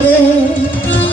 Yeah.